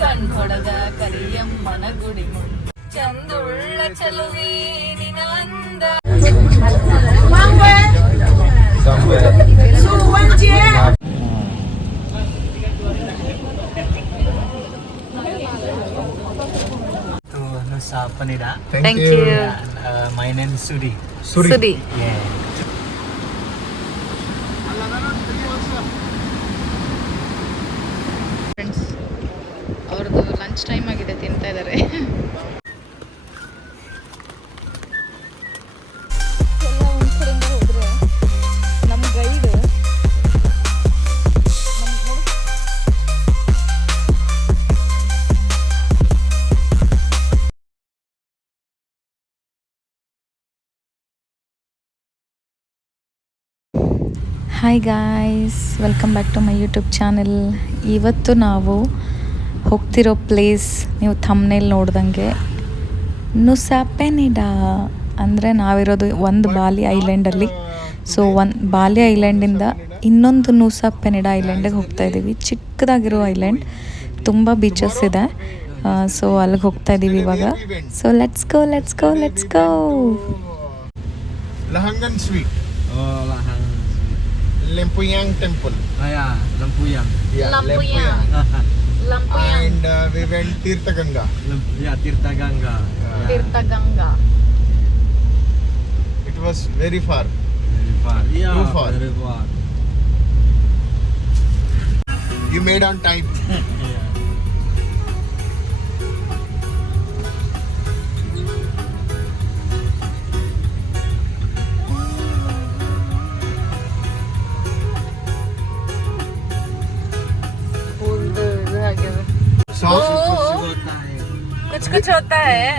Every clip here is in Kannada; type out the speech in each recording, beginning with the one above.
ಕಣ್ಣೊಡದ ಕರಿಯಮ್ಮನ ಗುಡಿ ಚಂದುಳ್ಳ ಚಲುವಿ ನಿನಂದ Nusa Penida. Thank you. My name is Sudi. Sudi. Yeah. Friends, ಅವ್ರದ್ದು ಲಂಚ್ ಟೈಮ್ ಆಗಿದೆ, ತಿಂತಾ ಇದ್ದಾರೆ. ನಮ್ಮ guide hi guys, welcome back to my YouTube channel. ಇವತ್ತು ನಾವು ಹೋಗ್ತಿರೋ ಪ್ಲೇಸ್ ನೀವು ಥಂಬ್ನೇಲ್ ನೋಡ್ದಂಗೆ ನುಸಾ ಪೆನಿಡಾ ಅಂದರೆ ನಾವಿರೋದು ಒಂದು ಬಾಲಿ ಐಲ್ಯಾಂಡಲ್ಲಿ. ಸೊ ಬಾಲಿ ಐಲ್ಯಾಂಡಿಂದ ಇನ್ನೊಂದು ನುಸಾ ಪೆನಿಡಾ ಐಲ್ಯಾಂಡಿಗೆ ಹೋಗ್ತಾ ಇದ್ದೀವಿ. ಚಿಕ್ಕದಾಗಿರೋ ಐಲ್ಯಾಂಡ್, ತುಂಬ ಬೀಚಸ್ ಇದೆ. ಸೊ ಅಲ್ಲಿಗೆ ಹೋಗ್ತಾ ಇದ್ದೀವಿ ಇವಾಗ. So let's go. Lahangan Sweet. Oh, Lahangan. Lempuyang Temple. Oh yeah, Lempuyang. Yeah, Lempuyang. And we went Tirthaganga. Tirthaganga. ತೀರ್ಥಗಂಗಾ. It was very far. Very far. Yeah, Too far. Very far. You made on time. कुछ होता है.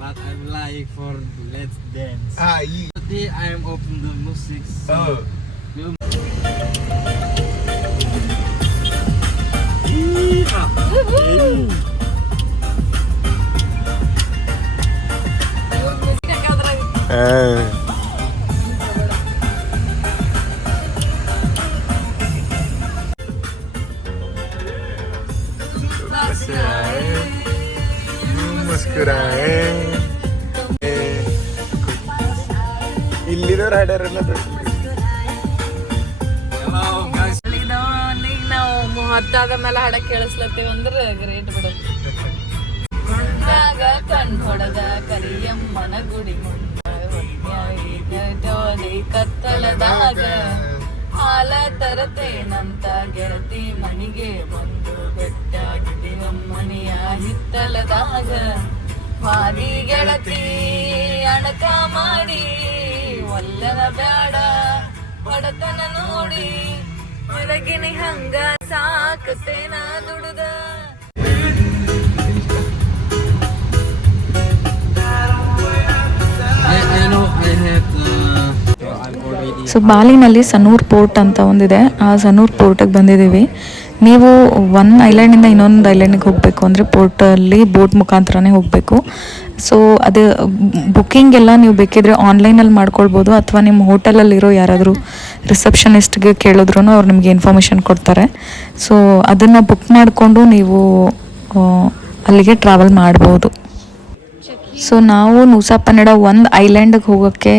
But I'm like for let's dance. You. Today I'm open the music. So ಮುಸ್ಕುರಾಯೆ ಇಲ್ಲಿದವ್ರು ಹಾಡ್ಯಾರ ನಾವು ಹತ್ತಾದ ಮೇಲೆ ಹಾಡ ಕೇಳಿಸ್ಲತ್ತೀವಿ ಅಂದ್ರೆ ಗ್ರೇಟ್ ಬಿಡು. ಕಣ್ಣೊಡದ ಕರಿಯಮ್ಮನ ಗುಡಿ ಕತ್ತಲದಾಗ ಹಾಲ ತರತೇನಂತ ಗೆಳತಿ ಮನಿಗೆ ಬಂದು ಬೆಟ್ಟಾಗಿದ್ದೀವಮ್ಮನಿಯ ಹಿತ್ತಲದಾಗ ಮಾದಿ ಗೆಳತಿ ಅಣಕ ಮಾಡಿ ಒಲ್ಲನ ಬ್ಯಾಡ ಬಡತನ ನೋಡಿ ಹೊರಗಿನ ಹಂಗ ಸಾಕತೇನ ದುಡುದ. I know I have I'm already. So ಬಾಲಿನಲ್ಲಿ ಸನೂರ್ ಪೋರ್ಟ್ ಅಂತ ಒಂದಿದೆ. ಆ ಸನೂರ್ ಪೋರ್ಟಿಗೆ ಬಂದಿದ್ದೀವಿ. ನೀವು ಒಂದು ಐಲ್ಯಾಂಡಿಂದ ಇನ್ನೊಂದು ಐಲ್ಯಾಂಡಿಗೆ ಹೋಗಬೇಕು ಅಂದರೆ ಪೋರ್ಟಲ್ಲಿ ಬೋಟ್ ಮುಖಾಂತರನೇ ಹೋಗಬೇಕು. ಸೊ ಅದು ಬುಕ್ಕಿಂಗ್ ಎಲ್ಲ ನೀವು ಬೇಕಿದ್ರೆ ಆನ್ಲೈನಲ್ಲಿ ಮಾಡ್ಕೊಳ್ಬೋದು, ಅಥವಾ ನಿಮ್ಮ ಹೋಟೆಲಲ್ಲಿರೋ ಯಾರಾದರೂ ರಿಸೆಪ್ಷನಿಸ್ಟ್ಗೆ ಕೇಳಿದ್ರು ಅವ್ರು ನಿಮಗೆ ಇನ್ಫಾರ್ಮೇಷನ್ ಕೊಡ್ತಾರೆ. ಸೊ ಅದನ್ನು ಬುಕ್ ಮಾಡಿಕೊಂಡು ನೀವು ಅಲ್ಲಿಗೆ ಟ್ರಾವೆಲ್ ಮಾಡ್ಬೋದು. ಸೊ ನಾವು ನುಸಾ ಪೆನಿಡಾ ಒಂದು ಐಲ್ಯಾಂಡಿಗೆ ಹೋಗೋಕ್ಕೆ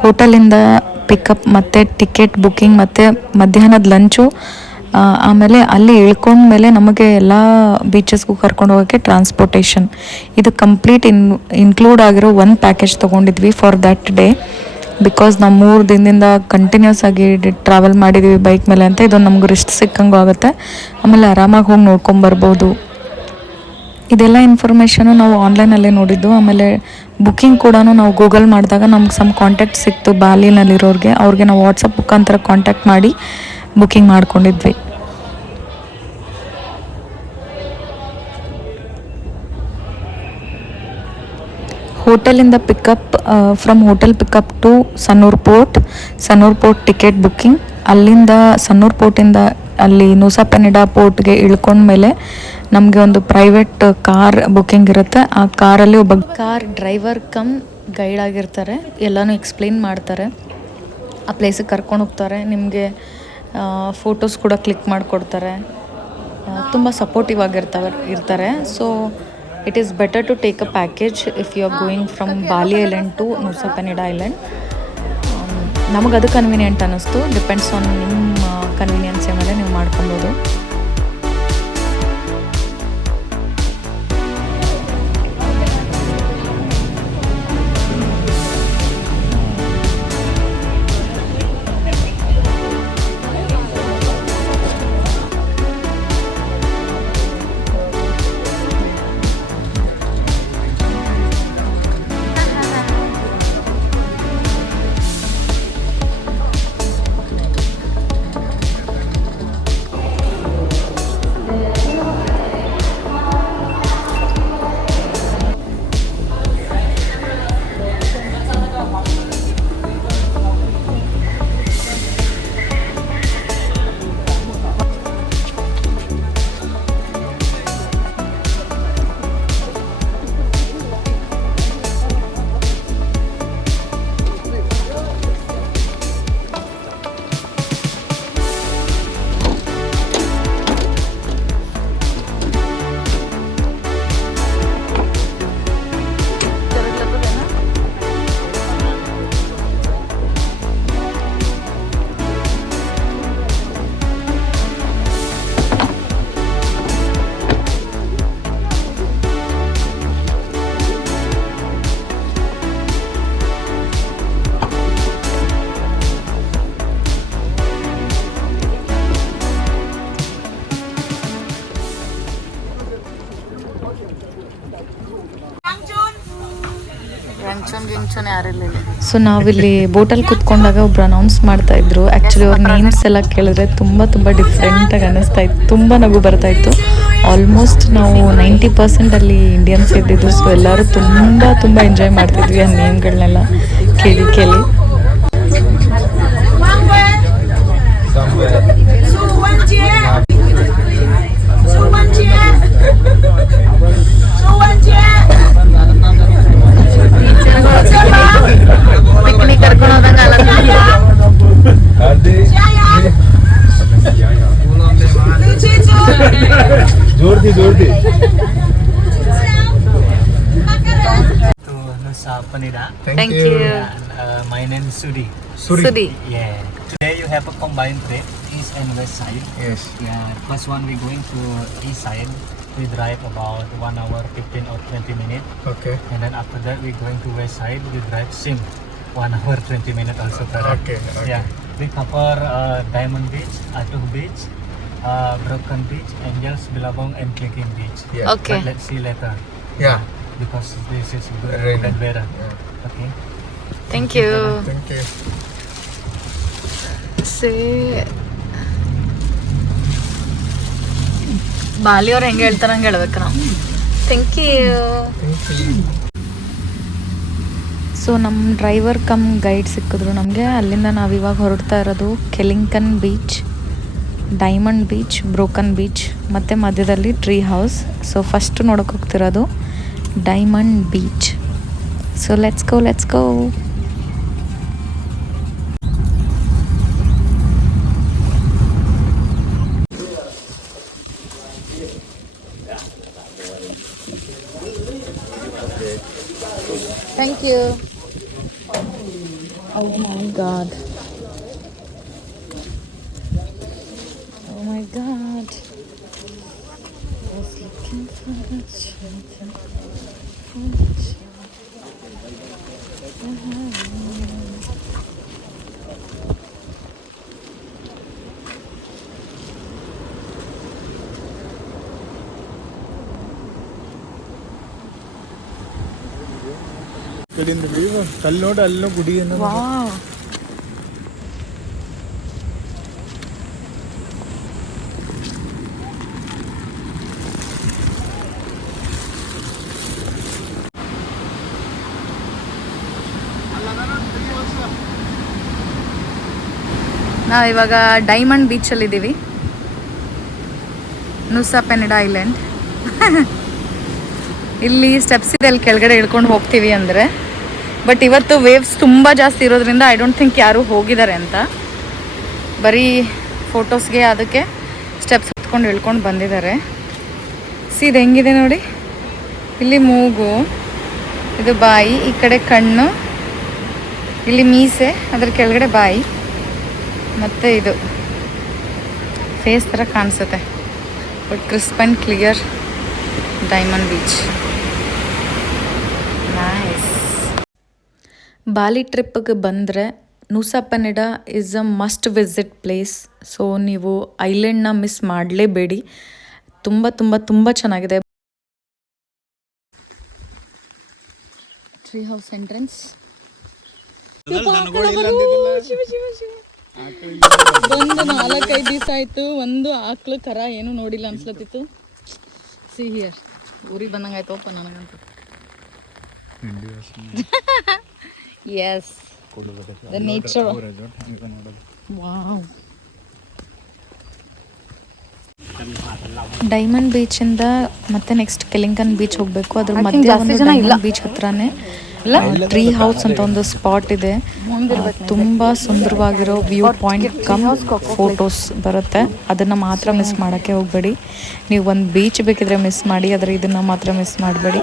ಹೋಟೆಲಿಂದ ಪಿಕಪ್ ಮತ್ತು ಟಿಕೆಟ್ ಬುಕ್ಕಿಂಗ್ ಮತ್ತು ಮಧ್ಯಾಹ್ನದ ಲಂಚು, ಆಮೇಲೆ ಅಲ್ಲಿ ಇಳ್ಕೊಂಡ್ಮೇಲೆ ನಮಗೆ ಎಲ್ಲ ಬೀಚಸ್ಗೂ ಕರ್ಕೊಂಡು ಹೋಗೋಕ್ಕೆ ಟ್ರಾನ್ಸ್ಪೋರ್ಟೇಷನ್, ಇದು ಕಂಪ್ಲೀಟ್ ಇನ್ಕ್ಲೂಡ್ ಆಗಿರೋ ಒಂದು ಪ್ಯಾಕೇಜ್ ತೊಗೊಂಡಿದ್ವಿ ಫಾರ್ ದ್ಯಾಟ್ ಡೇ. ಬಿಕಾಸ್ ನಾವು 3 ದಿನದಿಂದ ಕಂಟಿನ್ಯೂಸ್ ಆಗಿ ಟ್ರಾವೆಲ್ ಮಾಡಿದ್ದೀವಿ ಬೈಕ್ ಮೇಲೆ ಅಂತ. ಇದೊಂದು ನಮ್ಗೆ ರೆಸ್ಟ್ ಸಿಕ್ಕಂಗೂ ಆಗುತ್ತೆ, ಆಮೇಲೆ ಆರಾಮಾಗಿ ಹೋಗಿ ನೋಡ್ಕೊಂಬರ್ಬೋದು. ಇದೆಲ್ಲ ಇನ್ಫಾರ್ಮೇಷನು ನಾವು ಆನ್ಲೈನಲ್ಲೇ ನೋಡಿದ್ದು. ಆಮೇಲೆ ಬುಕ್ಕಿಂಗ್ ಕೂಡ ನಾವು ಗೂಗಲ್ ಮಾಡಿದಾಗ ನಮ್ಗೆ ಸಮ್ ಕಾಂಟ್ಯಾಕ್ಟ್ ಸಿಕ್ತು ಬಾಲಿನಲ್ಲಿರೋರಿಗೆ. ಅವ್ರಿಗೆ ನಾವು ವಾಟ್ಸಪ್ ಮುಖಾಂತರ ಕಾಂಟ್ಯಾಕ್ಟ್ ಮಾಡಿ ಬುಕ್ಕಿಂಗ್ ಮಾಡ್ಕೊಂಡಿದ್ವಿ. ಹೋಟೆಲಿಂದ pickup, from hotel pickup to Sanur port ticket booking. ಅಲ್ಲಿಂದ ಸನ್ನೂರ್ ಪೋರ್ಟಿಂದ ಅಲ್ಲಿ ನುಸಾ ಪೆನಿಡಾ ಪೋರ್ಟ್ಗೆ ಇಳ್ಕೊಂಡ್ಮೇಲೆ ನಮಗೆ ಒಂದು ಪ್ರೈವೇಟ್ ಕಾರ್ ಬುಕ್ಕಿಂಗ್ ಇರುತ್ತೆ. ಆ ಕಾರಲ್ಲಿ ಒಬ್ಬ ಕಾರ್ ಡ್ರೈವರ್ ಕಮ್ ಗೈಡ್ ಆಗಿರ್ತಾರೆ, ಎಲ್ಲನೂ ಎಕ್ಸ್ಪ್ಲೇನ್ ಮಾಡ್ತಾರೆ, ಆ ಪ್ಲೇಸಿಗೆ ಕರ್ಕೊಂಡು ಹೋಗ್ತಾರೆ, ನಿಮಗೆ ಫೋಟೋಸ್ ಕೂಡ ಕ್ಲಿಕ್ ಮಾಡಿಕೊಡ್ತಾರೆ, ತುಂಬ ಸಪೋರ್ಟಿವ್ ಇರ್ತಾರೆ. So it is better to take a package if you are going from Bali island to Nusa Penida island. ನಮಗೆ ಅದು ಕನ್ವೀನಿಯೆಂಟ್ ಅನ್ನಿಸ್ತು. ಡಿಪೆಂಡ್ಸ್ ಆನ್ ನಿಮ್ಮ ಕನ್ವೀನಿಯನ್ಸ್ ಮೇಲೆ ನೀವು ಮಾಡ್ಕೊಬೋದು. ಸೊ ನಾವಿಲ್ಲಿ ಬೋಟಲ್ಲಿ ಕುತ್ಕೊಂಡಾಗ ಒಬ್ರು ಅನೌನ್ಸ್ ಮಾಡ್ತಾ ಇದ್ರು. ಆ್ಯಕ್ಚುಲಿ ಅವ್ರ ನೇಮ್ಸ್ ಎಲ್ಲ ಕೇಳಿದ್ರೆ ತುಂಬ ಡಿಫ್ರೆಂಟಾಗಿ ಅನ್ನಿಸ್ತಾ ಇತ್ತು, ತುಂಬ ನಗು ಬರ್ತಾ ಇತ್ತು. ಆಲ್ಮೋಸ್ಟ್ ನಾವು 90% ಅಲ್ಲಿ ಇಂಡಿಯನ್ಸ್ ಇದ್ದಿದ್ದು. ಸೊ ಎಲ್ಲರೂ ತುಂಬ ಎಂಜಾಯ್ ಮಾಡ್ತಿದ್ವಿ ಆ ನೇಮ್ಗಳನ್ನೆಲ್ಲ ಕೇಳಿ. ಪಿಕ್ನಿಕ್ ಕರ್ಕೊಂಡು ಹೋದಂಗೆ जोर दी To Nusa Penida. Thank you. My name is Sudi. Yeah. Today you have a combined trip, east and west side. Yes. Yeah. First one we going to east side. We drive about 1 hour 15 or 20 minutes. Okay. And then after that we going to west side. We drive same 1 hour 20 minutes also. Okay. Yeah. We cover Diamond Beach, Atuh Beach, Broken Beach, Angels, Billabong, and Clicking Beach. Yeah. Okay. But let's see later. Yeah. Because this is good Rainy. and weather. Yeah. Okay. Thank you. Thank you. ಬಾಲಿ ಅವ್ರು ಹೆಂಗೆ ಹೇಳ್ತಾರೆ ಹಂಗೆ ಹೇಳ್ಬೇಕು ನಾವು. Thank you. ಸೊ ನಮ್ಮ ಡ್ರೈವರ್ ಕಮ್ ಗೈಡ್ ಸಿಕ್ಕಿದ್ರು ನಮಗೆ. ಅಲ್ಲಿಂದ ನಾವಿವಾಗ ಹೊರಡ್ತಾ ಇರೋದು Kelingking beach, diamond beach, broken beach ಮತ್ತು ಮಧ್ಯದಲ್ಲಿ ಟ್ರೀ ಹೌಸ್. ಸೊ ಫಸ್ಟ್ ನೋಡೋಕೆ ಹೋಗ್ತಿರೋದು diamond beach. So let's go. Thank you. Oh my God. I was looking for the shelter. ಕಲ್ಲು ನೋಡಿ ಅಲ್ಲೋ ಗುಡಿ ಅನ್ನೋ. Wow. ನಾವಿವಾಗ ಡೈಮಂಡ್ ಬೀಚಲ್ಲಿದ್ದೀವಿ, ನುಸಾ ಪೆನಿಡಾ ಐಲ್ಯಾಂಡ್. ಇಲ್ಲಿ ಸ್ಟೆಪ್ಸ್ ಇದೆ, ಅಲ್ಲಿ ಕೆಳಗಡೆ ಇಳ್ಕೊಂಡು ಹೋಗ್ತೀವಿ ಅಂದರೆ ಬಟ್ ಇವತ್ತು ವೇವ್ಸ್ ತುಂಬ ಜಾಸ್ತಿ ಇರೋದ್ರಿಂದ ಐ ಡೋಂಟ್ ಥಿಂಕ್ ಯಾರೂ ಹೋಗಿದ್ದಾರೆ ಅಂತ. ಬರೀ ಫೋಟೋಸ್ಗೆ ಅದಕ್ಕೆ ಸ್ಟೆಪ್ಸ್ ಹತ್ಕೊಂಡು ಇಳ್ಕೊಂಡು ಬಂದಿದ್ದಾರೆ. ಇದು ಹೆಂಗಿದೆ ನೋಡಿ, ಇಲ್ಲಿ ಮೂಗು, ಇದು ಬಾಯಿ, ಈ ಕಡೆ ಕಣ್ಣು, ಇಲ್ಲಿ ಮೀಸೆ, ಅದ್ರ ಕೆಳಗಡೆ ಬಾಯಿ, ಮತ್ತು ಇದು ಫೇಸ್ ಥರ ಕಾಣಿಸುತ್ತೆ. But crisp and clear diamond beach. Nice. Bali ಟ್ರಿಪ್ಗೆ ಬಂದರೆ Nusa Penida is a must visit place. So ನೀವು ಐಲ್ಯಾಂಡ್ನ ಮಿಸ್ ಮಾಡಲೇಬೇಡಿ. ತುಂಬ ತುಂಬ ತುಂಬ ಚೆನ್ನಾಗಿದೆ. Tree house entrance. ಒಂದು 4-5 ದಿವಸ ಆಯಿತು, ಒಂದು ಆಕಳು ಕರ ಏನೂ ನೋಡಿಲ್ಲ ಅನ್ಸ್ಲತ್ತಿತ್ತು. ಸಿ ಹಿಯರ್, ಊರಿಗೆ ಬಂದಂಗೆ ಆಯ್ತಪ್ಪ ನನಗಂತ. Yes, the nature. Wow. Diamond ಬೀಚಿಂದ ಮತ್ತೆ ನೆಕ್ಸ್ಟ್ ಕೆಲಿಂಗನ್ ಬೀಚ್ ಹೋಗಬೇಕು. ಅದ್ರ ಮಧ್ಯೆ ಒಂದು ಡೈಮಂಡ್ ಬೀಚ್ ಹತ್ರನೇ ಟ್ರೀ ಹೌಸ್ ಅಂತ ಒಂದು ಸ್ಪಾಟ್ ಇದೆ. ತುಂಬ ಸುಂದರವಾಗಿರೋ ವ್ಯೂ ಪಾಯಿಂಟ್ ಕಮ್ ಫೋಟೋಸ್ ಬರುತ್ತೆ. ಅದನ್ನು ಮಾತ್ರ ಮಿಸ್ ಮಾಡೋಕ್ಕೆ ಹೋಗಬೇಡಿ. ನೀವು ಒಂದು ಬೀಚ್ ಬೇಕಿದ್ರೆ ಮಿಸ್ ಮಾಡಿ, ಆದರೆ ಇದನ್ನು ಮಾತ್ರ ಮಿಸ್ ಮಾಡಬೇಡಿ.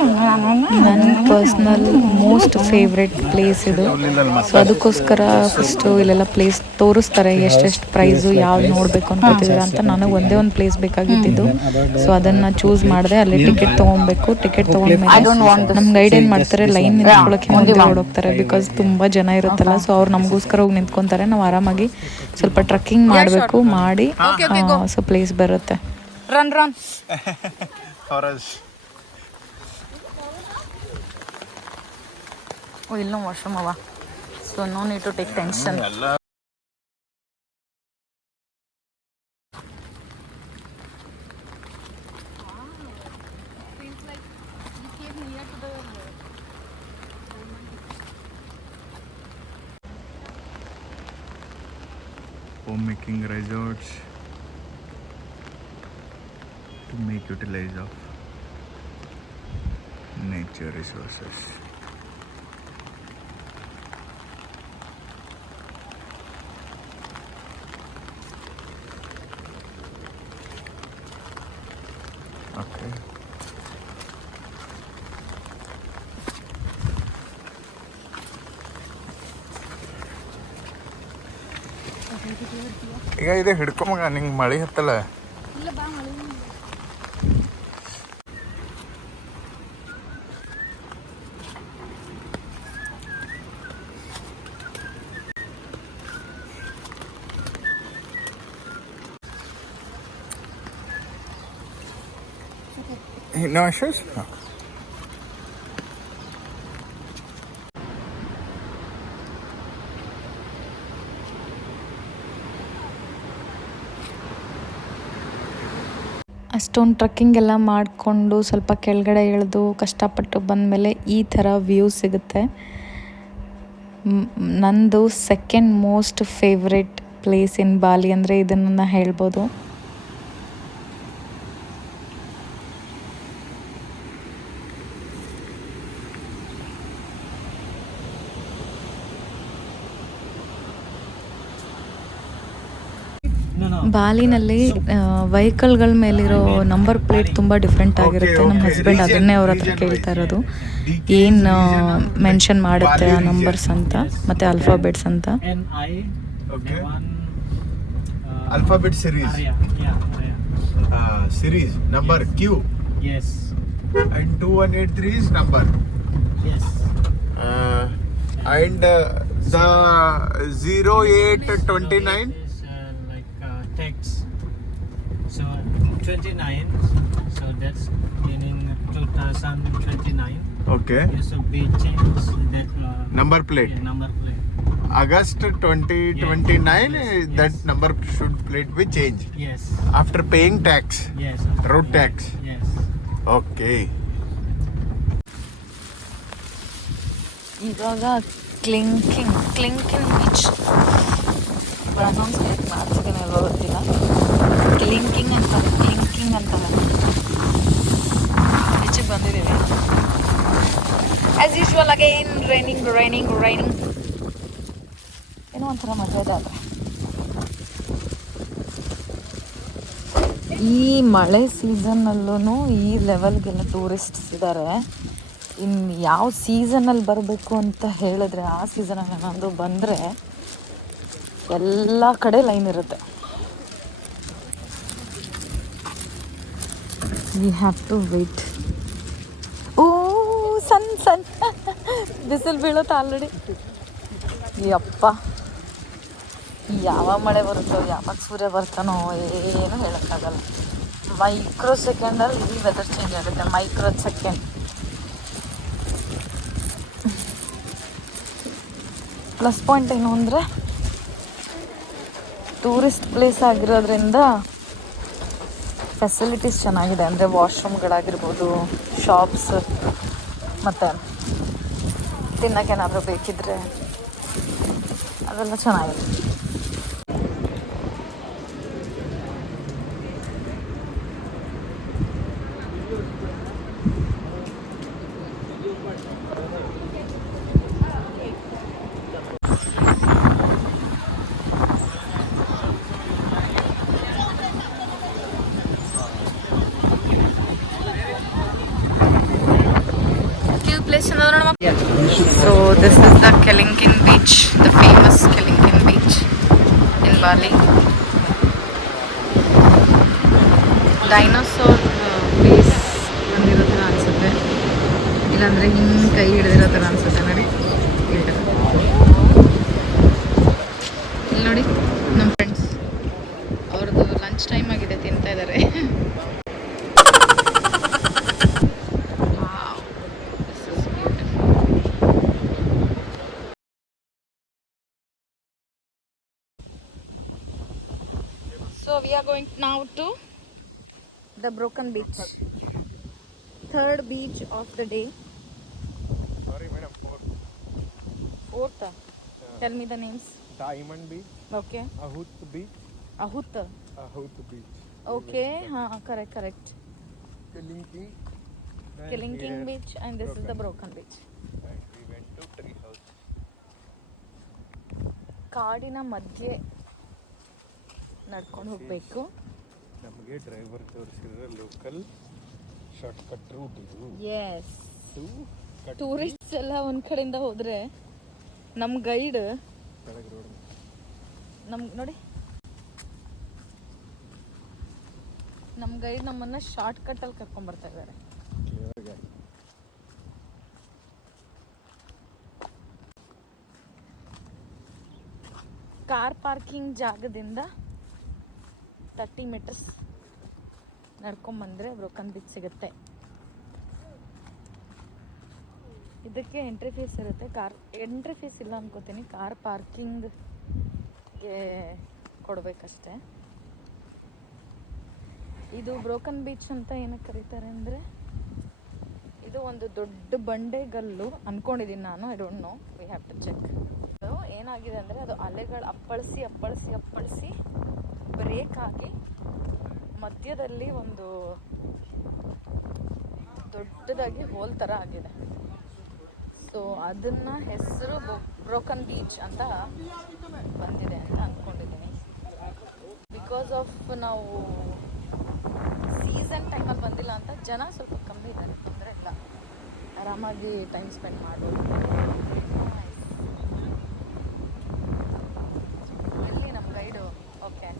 ನನ್ನ ಪರ್ಸ್ನಲ್ ಮೋಸ್ಟ್ ಫೇವ್ರೆಟ್ ಪ್ಲೇಸ್ ಇದು. ಸೊ ಅದಕ್ಕೋಸ್ಕರ ಫಸ್ಟು ಇಲ್ಲೆಲ್ಲ ಪ್ಲೇಸ್ ತೋರಿಸ್ತಾರೆ, ಎಷ್ಟೆಷ್ಟು ಪ್ರೈಸು, ಯಾವ್ದು ನೋಡಬೇಕು ಅನ್ಕೋತಿದ್ದೀರ ಅಂತ. ನನಗೆ ಒಂದೇ ಒಂದು ಪ್ಲೇಸ್ ಬೇಕಾಗಿದ್ದು, ಸೊ ಅದನ್ನು ಚೂಸ್ ಮಾಡಿದೆ. ಅಲ್ಲಿ ಟಿಕೆಟ್ ತೊಗೊಬೇಕು. ಟಿಕೆಟ್ ತೊಗೊಂಡ್ಮೇಲೆ ನಮ್ಮ ಗೈಡ್ ಏನು ಮಾಡ್ತಾರೆ, ಲೈನ್ ನಿಂತ್ಕೊಳ್ಳೋಕ್ಕೆ ಮುಂದೆ ಓಡೋಗ್ತಾರೆ. ಬಿಕಾಸ್ ತುಂಬ ಜನ ಇರುತ್ತಲ್ಲ, ಸೊ ಅವ್ರು ನಮಗೋಸ್ಕರ ಹೋಗಿ ನಿಂತ್ಕೊತಾರೆ. ನಾವು ಆರಾಮಾಗಿ ಸ್ವಲ್ಪ ಟ್ರಕ್ಕಿಂಗ್ ಮಾಡಬೇಕು, ಮಾಡಿ ಸೊ ಪ್ಲೇಸ್ ಬರುತ್ತೆ. ರನ್ ರನ್ ಓ, ಇಲ್ಲೂ ವಾಶ್ರೂಮ್ ಅವ. So no need to take tension. Homemaking resorts to make utilize of nature resources. Okay. ಈಗ ಇದೆ ಹಿಡ್ಕೊಂಬಗ, ನಿಂಗೆ ಮಳೆ ಹತ್ತಲ್ಲ. No issues? No. ಅಷ್ಟೊಂದು ಟ್ರಕ್ಕಿಂಗ್ ಎಲ್ಲ ಮಾಡಿಕೊಂಡು ಸ್ವಲ್ಪ ಕೆಳಗಡೆ ಇಳಿದು ಕಷ್ಟಪಟ್ಟು ಬಂದಮೇಲೆ ಈ ಥರ ವ್ಯೂ ಸಿಗುತ್ತೆ. ನಂದು second most favourite place in Bali ಅಂದರೆ ಇದನ್ನು ಹೇಳ್ಬೋದು. ಬಾಲಿನಲ್ಲಿ ವೆಹಿಕಲ್ಗಳ ಮೇಲಿರೋ ನಂಬರ್ ಪ್ಲೇಟ್ ತುಂಬ ಡಿಫ್ರೆಂಟ್ ಆಗಿರುತ್ತೆ. ನಮ್ಮ ಹಸ್ಬೆಂಡ್ ಅದನ್ನೇ ಅವ್ರ ಹತ್ರ ಕೇಳ್ತಾ ಇರೋದು, ಏನು ಮೆನ್ಷನ್ ಮಾಡುತ್ತೆ ಆ ನಂಬರ್ಸ್ ಅಂತ, ಮತ್ತು ಅಲ್ಫಾಬೆಟ್ಸ್ ಅಂತ. Alphabet series. Series number Q. Yes. And 2183 is number. Yes. And the 0829. Text. So 29. So that's meaning 2029. Okay. You should be changed that Number plate. yeah, number plate. August 2029. That number should plate be changed Yes. after paying tax. Yes. Road tax. Yes. Okay. ಇವಾಗ ಕ್ಲಿಂಕಿಂಗ್ ಬೀಚ್ ಪ್ರನೌನ್ಸ್ ಮಾಡ್ತಿದ್ದೀನಿ ಅಲ್ವ ಗೊತ್ತಿಲ್ಲ. ಕ್ಲಿಂಕಿಂಗ್ ಅಂತಾರೆ ಬೀಚಿಗೆ ಬಂದಿದ್ದೀವಿ. ಆ್ಯಸ್ ಯೂಶ್ವಲ್ ಅಗೇನ್ ರೈನಿಂಗ್ ಏನೋ ಒಂಥರ ಮಜಾ ಇದೆ. ಆದರೆ ಈ ಮಳೆ ಸೀಸನ್ನಲ್ಲೂ ಈ ಲೆವೆಲ್ಗೆಲ್ಲ ಟೂರಿಸ್ಟ್ಸ್ ಇದ್ದಾರೆ. ಇನ್ನು ಯಾವ ಸೀಸನಲ್ಲಿ ಬರಬೇಕು ಅಂತ ಹೇಳಿದ್ರೆ ಆ ಸೀಸನಲ್ಲಿ ಏನಾದರೂ ಬಂದರೆ ಎಲ್ಲ ಕಡೆ ಲೈನ್ ಇರುತ್ತೆ. We have to wait. ಓ ಸಣ್ಣ ಬಿಸಿಲು ಬೀಳುತ್ತೆ ಆಲ್ರೆಡಿ. ಯಪ್ಪ, ಯಾವಾಗ ಮಳೆ ಬರುತ್ತೋ ಯಾವಾಗ ಸೂರ್ಯ ಬರ್ತಾನೋ ಏನು ಹೇಳೋಕ್ಕಾಗಲ್ಲ. ಮೈಕ್ರೋ ಸೆಕೆಂಡಲ್ಲಿ ಇಲ್ಲಿ ವೆದರ್ ಚೇಂಜ್ ಆಗುತ್ತೆ. Micro second. ಪ್ಲಸ್ ಪಾಯಿಂಟ್ ಏನು ಅಂದರೆ ಟೂರಿಸ್ಟ್ ಪ್ಲೇಸ್ ಆಗಿರೋದ್ರಿಂದ ಫೆಸಿಲಿಟೀಸ್ ಚೆನ್ನಾಗಿದೆ. ಅಂದರೆ ವಾಶ್ರೂಮ್ಗಳಾಗಿರ್ಬೋದು, ಶಾಪ್ಸ್, ಮತ್ತು ತಿನ್ನೋಕ್ಕೇನಾದರೂ ಬೇಕಿದ್ರೆ ಅದೆಲ್ಲ ಚೆನ್ನಾಗಿದೆ. So this is the Kelingking beach, the famous Kelingking beach in Bali. Dinosaur face ಬಂದಿರೋ ಥರ ಅನಿಸುತ್ತೆ, ಇಲ್ಲಾಂದರೆ ಹಿಂಗೆ ಕೈ ಹಿಡಿದಿರೋ ಥರ ಅನಿಸುತ್ತೆ. ನೋಡಿ ಇಲ್ಲಿ ನೋಡಿ, ನಮ್ಮ ಫ್ರೆಂಡ್ಸ್ ಅವ್ರದ್ದು ಲಂಚ್ ಟೈಮ್ ಆಗಿದೆ, ತಿಂತಾ ಇದ್ದಾರೆ. So we are going now to the Broken Beach, third beach of the day. Sorry madam, Fourth. Tell me the names. Diamond Beach, Okay. Ahut Beach, Ahut. Beach, Okay. Correct. Kelingking, Kelingking Beach, and this is the Broken Beach. and we went to Tree House. ಕಾಡಿನ ಮಧ್ಯೆ ನಡ್ಕೊಂಡು ಹೋಗಬೇಕು. ನಮಗೆ ಡ್ರೈವರ್ ತೋರಿಸಿರೋ ಲೋಕಲ್ ಶಾರ್ಟ್ ಕಟ್ ರೂಟ್ ಇದು. ಎಸ್, ಟೂರಿಸ್ಟ್ಸ್ ಎಲ್ಲ ಒಂದು ಕಡೆಯಿಂದ ಹೋದರೆ ನಮ್ಮ ಗೈಡ್ ನೋಡಿ, ನಮ್ಮ ಗೈಡ್ ನಮ್ಮನ್ನು ಶಾರ್ಟ್ ಕಟ್ಟಲ್ಲಿ ಕರ್ಕೊಂಡ್ಬರ್ತಾ ಇದ್ದಾರೆ. ಕಾರ್ ಪಾರ್ಕಿಂಗ್ ಜಾಗದಿಂದ 30 ಮೀಟರ್ಸ್ ನಡ್ಕೊಂಬಂದರೆ ಬ್ರೋಕನ್ ಬೀಚ್ ಸಿಗುತ್ತೆ. ಇದಕ್ಕೆ ಎಂಟ್ರಿ ಫೀಸ್ ಇರುತ್ತೆ. ಎಂಟ್ರಿ ಫೀಸ್ ಇಲ್ಲ ಅನ್ಕೋತೀನಿ, ಕಾರ್ ಪಾರ್ಕಿಂಗ್ಗೆ ಕೊಡಬೇಕಷ್ಟೆ. ಇದು ಬ್ರೋಕನ್ ಬೀಚ್ ಅಂತ ಏನಕ್ಕೆ ಕರೀತಾರೆ ಅಂದರೆ, ಇದು ಒಂದು ದೊಡ್ಡ ಬಂಡೆಗಲ್ಲು ಅಂದ್ಕೊಂಡಿದ್ದೀನಿ ನಾನು. I don't know, we have to check. ಅದು ಏನಾಗಿದೆ ಅಂದರೆ, ಅದು ಅಲೆಗಳು ಅಪ್ಪಳಿಸಿ ಬ್ರೇಕ್ ಆಗಿ ಮಧ್ಯದಲ್ಲಿ ಒಂದು ದೊಡ್ಡದಾಗಿ ಹೋಲ್ ಥರ ಆಗಿದೆ. ಸೊ ಅದನ್ನು ಹೆಸರು ಬ್ರೋಕನ್ ಬೀಚ್ ಅಂತ ಬಂದಿದೆ ಅಂತ ಅಂದ್ಕೊಂಡಿದ್ದೀನಿ. ಬಿಕಾಸ್ ಆಫ್ ನಾವು ಸೀಸನ್ ಟೈಮಲ್ಲಿ ಬಂದಿಲ್ಲ ಅಂತ ಜನ ಸ್ವಲ್ಪ ಕಮ್ಮಿ ಇದ್ದಾರೆ, ತೊಂದರೆ ಇಲ್ಲ, ಆರಾಮಾಗಿ ಟೈಮ್ ಸ್ಪೆಂಡ್ ಮಾಡ್ಬೋದು. ಎಲ್ಲಿ ನಮ್ಮ ಗೈಡು? ಓಕೆ,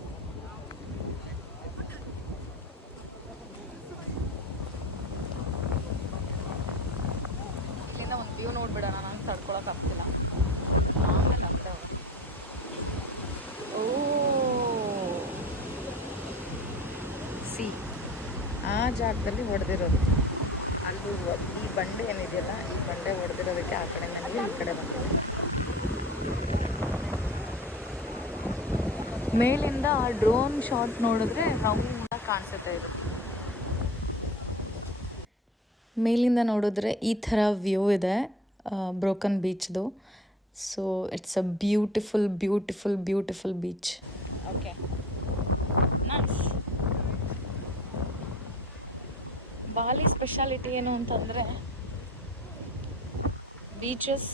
ಇಲ್ಲಿಂದ ಒಂದು ವ್ಯೂ ನೋಡ್ಬಿಡೋಣ, ನಂಗೆ ತಡ್ಕೊಳಕ್ಕಾಗ್ತಿಲ್ಲ. ಓ ಸಿ, ಆ ಜಾಗದಲ್ಲಿ ಹೊಡೆದಿರೋದು, ಅಲ್ಲಿ ಈ ಬಂಡೆ ಏನಿದೆಯಲ್ಲ, ಈ ಬಂಡೆ ಹೊಡೆದಿರೋದಕ್ಕೆ ಆ ಕಡೆ ನನಗೆ ಈ ಕಡೆ ಬಂದಿದೆ. ಮೇಲಿಂದ ಆ ಡ್ರೋನ್ ಶಾಟ್ ನೋಡಿದ್ರೆ ರೌಂಡಾಗಿ ಕಾಣಿಸುತ್ತೆ. ಇದು ಮೇಲಿಂದ ನೋಡಿದ್ರೆ ಈ ಥರ ವ್ಯೂ ಇದೆ ಬ್ರೋಕನ್ ಬೀಚ್ದು. So it's a beautiful beautiful beautiful beach. Okay, Bali speciality ಏನು ಅಂತಂದರೆ, beaches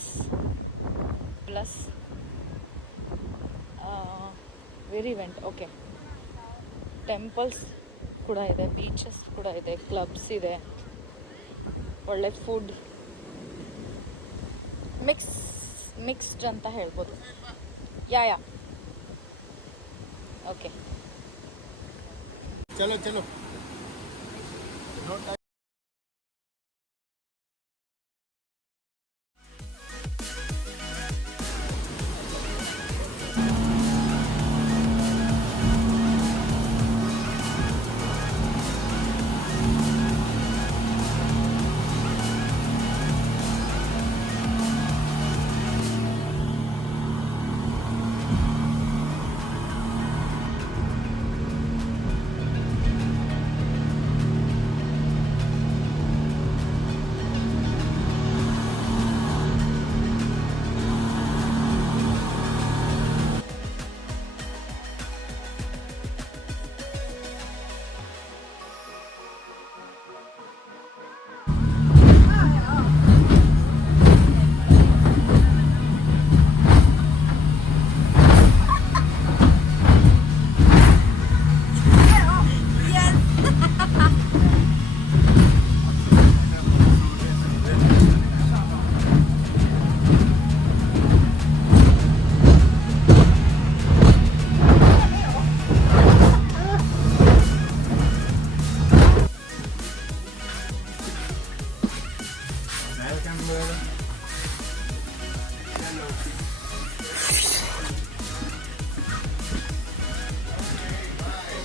plus very event. Okay, temples ಕೂಡ ಇದೆ, ಬೀಚಸ್ ಕೂಡ ಇದೆ, ಕ್ಲಬ್ಸ್ ಇದೆ, ಒಳ್ಳೆ ಫುಡ್, ಮಿಕ್ಸ್ಡ್ ಅಂತ ಹೇಳ್ಬೋದು. ಯಾ ಓಕೆ. ಚಲೋ ಚಲೋ.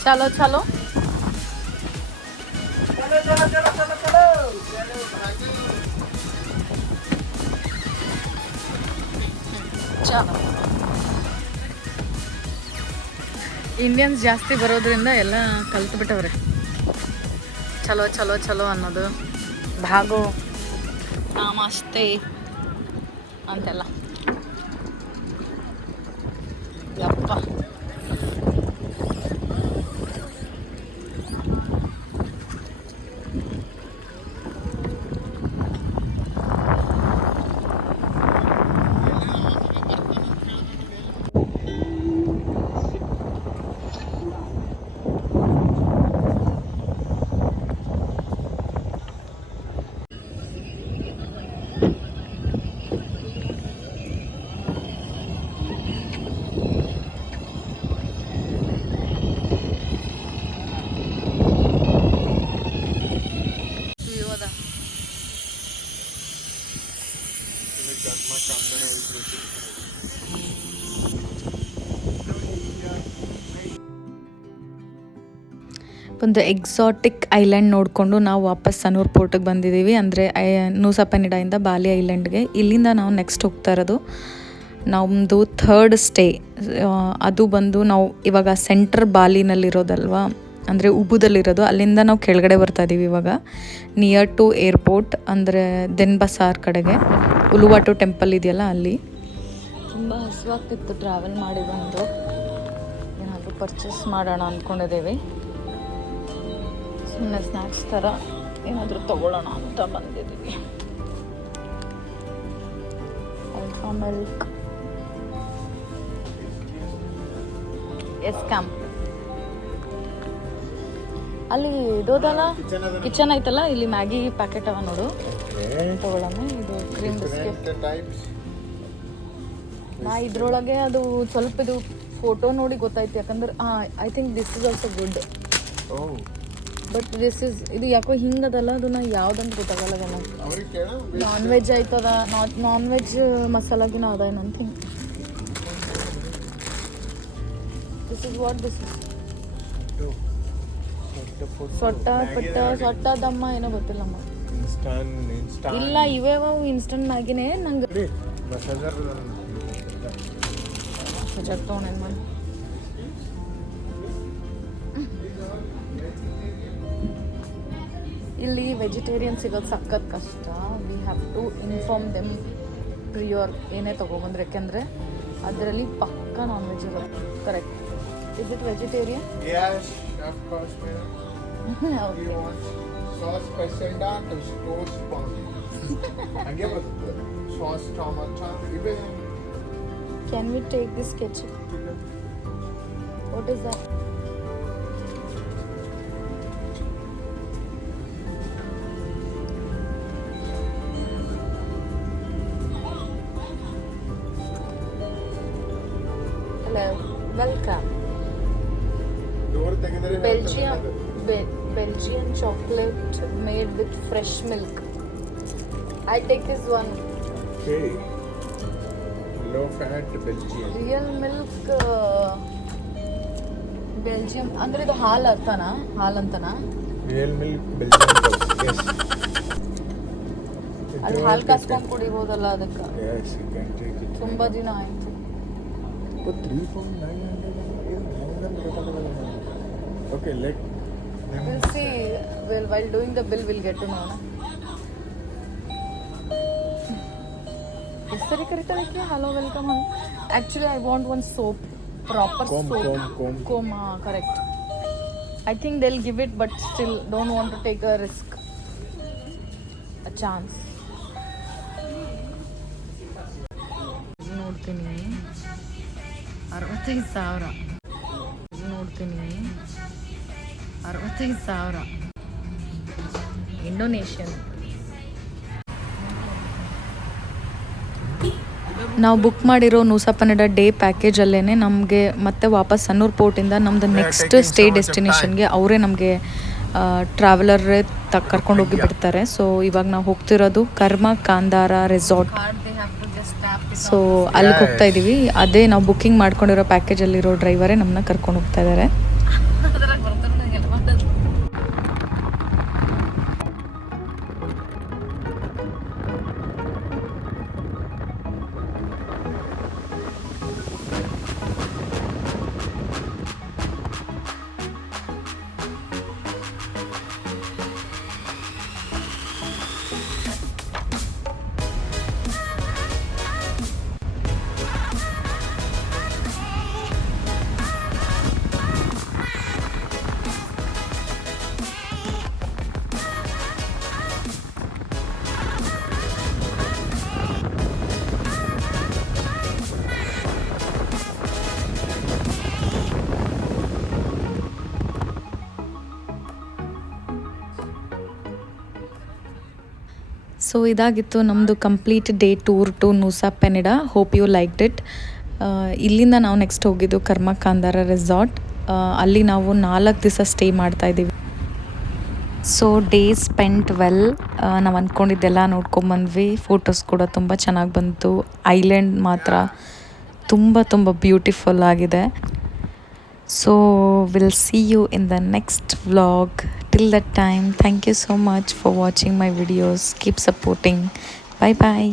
ಚಲೋ ಚಲೋ. ಚಲೋ. ಇಂಡಿಯನ್ಸ್ ಜಾಸ್ತಿ ಬರೋದ್ರಿಂದ ಎಲ್ಲ ಕಲ್ತು ಬಿಟ್ಟವ್ರೆ ಚಲೋ ಚಲೋ ಚಲೋ ಅನ್ನೋದು, ಭಾಗೋ, ನಮಸ್ತೆ ಅಂತೆಲ್ಲ. ಯಪ್ಪ, ಒಂದು ಎಕ್ಸಾಟಿಕ್ ಐಲ್ಯಾಂಡ್ ನೋಡಿಕೊಂಡು ನಾವು ವಾಪಸ್ ಸನೂರ್ ಪೋರ್ಟಿಗೆ ಬಂದಿದ್ದೀವಿ. ಅಂದರೆ ನೂಸಾ ಪೆನಿಡಾಯಿಂದ ಬಾಲಿ ಐಲ್ಯಾಂಡ್ಗೆ. ಇಲ್ಲಿಂದ ನಾವು ನೆಕ್ಸ್ಟ್ ಹೋಗ್ತಾ ಇರೋದು ನಮ್ಮದು 3rd ಸ್ಟೇ. ಅದು ಬಂದು ನಾವು ಇವಾಗ ಸೆಂಟ್ರ್ ಬಾಲಿನಲ್ಲಿರೋದಲ್ವಾ, ಅಂದರೆ ಉಬುದಲ್ಲಿರೋದು. ಅಲ್ಲಿಂದ ನಾವು ಕೆಳಗಡೆ ಬರ್ತಾ ಇದ್ದೀವಿ ಇವಾಗ, ನಿಯರ್ ಟು ಏರ್ಪೋರ್ಟ್, ಅಂದರೆ ದೆನ್ಬಸಾರ್ ಕಡೆಗೆ. ಉಲುವಾಟು ಟೆಂಪಲ್ ಇದೆಯಲ್ಲ ಅಲ್ಲಿ. ತುಂಬ ಹಸುವಾಗ್ತಿತ್ತು ಟ್ರಾವೆಲ್ ಮಾಡಿ ಬಂದು. ಏನಾದರೂ ಪರ್ಚೇಸ್ ಮಾಡೋಣ ಅಂದ್ಕೊಂಡಿದ್ದೀವಿ. ಸುಮ್ಮನೆ ಸ್ನ್ಯಾಕ್ಸ್ ಥರ ಏನಾದರೂ ತೊಗೊಳ್ಳೋಣ ಅಂತ ಬಂದಿದ್ದೀವಿ. Alpha milk, ESCOM. ಅಲ್ಲಿ ಇದೋದಲ್ಲ ಕಿಚನ್ ಐತಲ್ಲ, ಇಲ್ಲಿ ಮ್ಯಾಗಿ ಪ್ಯಾಕೆಟ್ ಅವ ನೋಡು, ತೊಗೊಳ್ಳೋಣ. ಇದು ಕ್ರೀಮ್ ಬಿಸ್ಕೆಟ್. ನಾ ಇದ್ರೊಳಗೆ ಅದು ಸ್ವಲ್ಪ ಇದು ಫೋಟೋ ನೋಡಿ ಗೊತ್ತಾಯ್ತು, ಯಾಕಂದ್ರೆ I think this is also good. But this is, ಇದು ಯಾಕೋ ಹಿಂಗದಲ್ಲ, ಅದು ನಾ ಯಾವ್ದಂತ ಗೊತ್ತಾಗಲ್ಲ. ನಾನ್ ವೆಜ್ ಆಯ್ತದ, ನಾನ್ ವೆಜ್ ಮಸಾಲಾಗಿನ ಅದ ಏನೋ think. This is what this is. ಸೊಟ್ಟ ದಮ್ಮ ಏನೋ ಗೊತ್ತಿಲ್ಲಮ್ಮ. ಇಲ್ಲ, ಇವೇ ಇನ್ಸ್ಟಂಟ್ ಮ್ಯಾಗಿನೇ. ನಂಗೆ ತೊಗೊಂಡೇನು ಮಾಡಿ. ಇಲ್ಲಿ ವೆಜಿಟೇರಿಯನ್ ಸಿಗೋದು ಸಖತ್ ಕಷ್ಟ. We have to inform them prior ಏನೇ ತೊಗೊಬಂದ್ರೆ, ಯಾಕೆಂದರೆ ಅದರಲ್ಲಿ ಪಕ್ಕ ನಾನ್ ವೆಜ್ ಇರುತ್ತೆ. Correct. Is it vegetarian? Yes, of course, madam. Okay. You want sauce pasenda to toast pan. ಹಂಗೆ ಬರ್ತದೆ sauce tomato. Even Can we take this ketchup? What is that? Hello, welcome. door ತೆಗೆದರೆ Belgian chocolate made with fresh milk. I take this one. Okay. Low fat Belgian. Real milk Belgium ಅಂದ್ರೆ ಇದು ಹಾಲು ಅಂತನಾ Real milk Belgian cow. Yes. ಅಲ್ಲಿ ಹಾಲು ಕಾಸ್ಕೊಂಡು ಕುಡಿಬೋದಲ್ಲ ಅದಕ್ಕೆ Yes, you can take it. ತುಂಬಾ ದಿನ ಆಯ್ತು. But 3,900 is more than recommendable. Okay, let them We'll see. Well, while doing the bill, we'll get to know. Is there correct? Hello, welcome. Actually, I want one soap, proper Comb, soap. comb. Correct. I think they'll give it, but still don't want to take a risk, a chance. ನೋಡ್ತೀನಿ 65,000 ನೋಡ್ತೀನಿ 65,000 ಇಂಡೋನೇಷಿಯನ್. ನಾವು ಬುಕ್ ಮಾಡಿರೋ ನೂಸಾ ಪೆನಿಡಾ ಡೇ ಪ್ಯಾಕೇಜಲ್ಲೇ ನಮಗೆ ಮತ್ತೆ ವಾಪಸ್ ಸನ್ನೂರ್ ಪೋರ್ಟಿಂದ ನಮ್ಮದು ನೆಕ್ಸ್ಟ್ ಸ್ಟೇ ಡೆಸ್ಟಿನೇಷನ್ಗೆ ಅವರೇ ನಮಗೆ ಟ್ರಾವೆಲರೇ ಕರ್ಕೊಂಡು ಹೋಗಿ ಬಿಡ್ತಾರೆ. ಸೊ ಇವಾಗ ನಾವು ಹೋಗ್ತಿರೋದು ಕರ್ಮ ಕಾಂದಾರ ರೆಸಾರ್ಟ್. ಸೊ ಅಲ್ಲಿಗೆ ಹೋಗ್ತಾ ಇದ್ದೀವಿ. ಅದೇ ನಾವು ಬುಕ್ಕಿಂಗ್ ಮಾಡ್ಕೊಂಡಿರೋ ಪ್ಯಾಕೇಜಲ್ಲಿರೋ ಡ್ರೈವರೇ ನಮ್ಮನ್ನ ಕರ್ಕೊಂಡು ಹೋಗ್ತಾ ಇದ್ದಾರೆ. ಸೊ ಇದಾಗಿತ್ತು ನಮ್ಮದು complete day tour to Nusa Penida. Hope you liked it. ಇಲ್ಲಿಂದ ನಾವು ನೆಕ್ಸ್ಟ್ ಹೋಗಿದ್ದು ಕರ್ಮ ಕಾಂದಾರ ರೆಸಾರ್ಟ್. ಅಲ್ಲಿ ನಾವು 4 ದಿವಸ ಸ್ಟೇ ಮಾಡ್ತಾಯಿದ್ದೀವಿ. So day spent well. ನಾವು ಅಂದ್ಕೊಂಡಿದ್ದೆಲ್ಲ ನೋಡ್ಕೊಂಬಂದ್ವಿ. ಫೋಟೋಸ್ ಕೂಡ ತುಂಬ ಚೆನ್ನಾಗಿ ಬಂತು. ಐಲ್ಯಾಂಡ್ ಮಾತ್ರ ತುಂಬ ಬ್ಯೂಟಿಫುಲ್ ಆಗಿದೆ. So we'll see you in the next vlog. Till that time, thank you so much for watching my videos. Keep supporting. Bye bye.